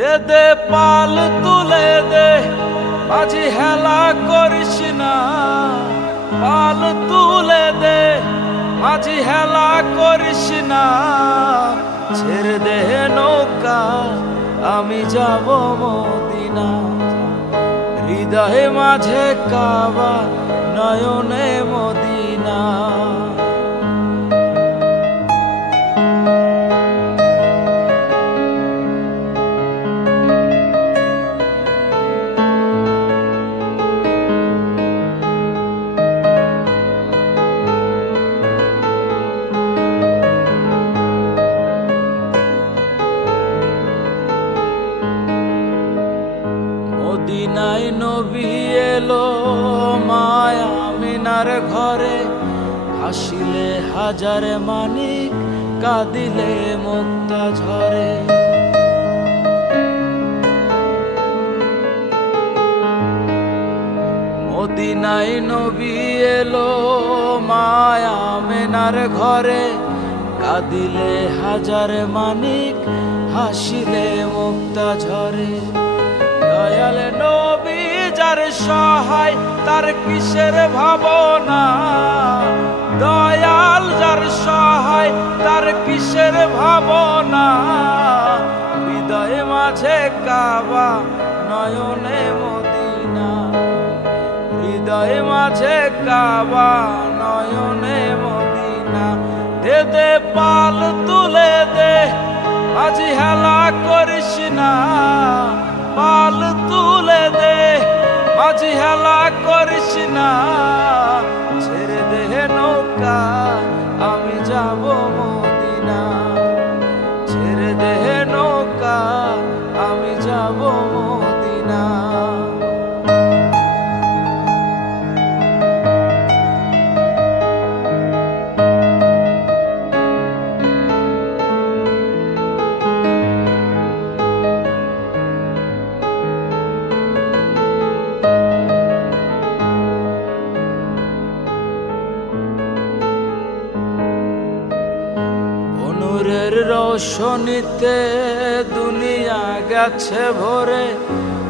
দে দে পাল তুলে দে, মাঝি হেলা করিস না। পাল তুলে দে, মাঝি হেলা করিস না। ছেড়ে দে নৌকা, আমি যাব মদিনা। হৃদয়ে মাঝে কাবা, নয়নে মদিনা। মদিনায় নবী এলো মায়া আমিনার ঘরে, হাসিলে হাজার মানিক, কাঁদিলে মুক্তা ঝরে। মদিনায় নবী এলো মায়া আমিনার ঘরে, কাঁদিলে হাজার মানিক, হাসিলে মুক্তা ঝরে। দয়াল নবী যার সহায়, তার কিসের ভাবনা। দয়াল যার সহায়, তার কিসের ভাবনা। হৃদয়ে মাঝে কাবা, নয়নে মদিনা। হৃদয়ে মাঝে কাবা, নয়নে মদিনা। দে দে পাল তুলে দে, মাঝি হেলা করিস না। পাল তুলে দে, মাঝি হেলা করিস না। ছেড়ে দে নৌকা, আমি যাব মদিনা। ছেড়ে দে নৌকা, আমি যাব মদিনা। নূরের রোশনীতে দুনিয়া গেছে ভরে,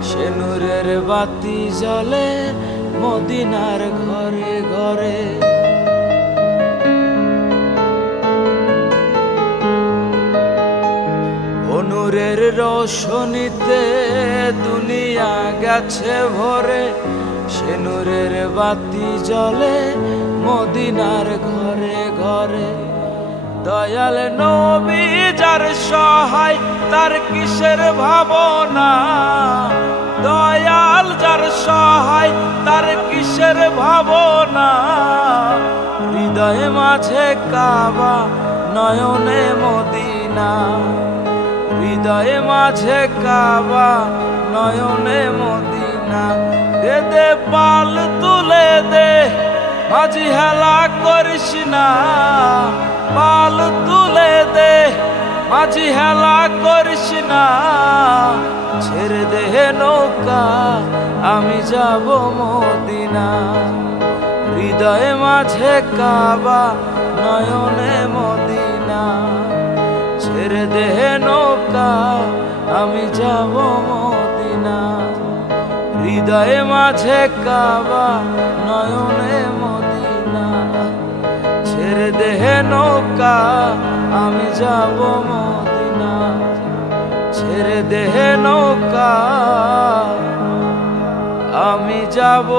সে নূরের বাতি জ্বলে মদিনার ঘরে ঘরে। নূরের রোশনীতে দুনিয়া গেছে ভরে, সে নূরের বাতি জ্বলে মদিনার ঘরে ঘরে। দয়াল নবী যার সহায়, তার কিসের ভাবনা। দয়াল যার সহায়, তার কিসের ভাবনা। হৃদয়ে মাঝে কাবা, নয়নে মদিনা। হৃদয়ে মাঝে কাবা, নয়নে মদিনা। দে দে পাল তুলে দে, মাঝি হেলা করিস না। পাল তুলে দে, মাঝি হেলা করিস না। ছেড়ে দে নৌকা, আমি যাব মদিনা। হৃদয়ে মাঝে কাবা, নয়নে মদিনা। ছেড়ে দে নৌকা, আমি যাব মদিনা। হৃদয়ে মাঝে কাবা, নয়নে মদিনা। ছেড়ে দে নৌকা, আমি যাব মদিনা। ছেড়ে দে নৌকা, আমি যাব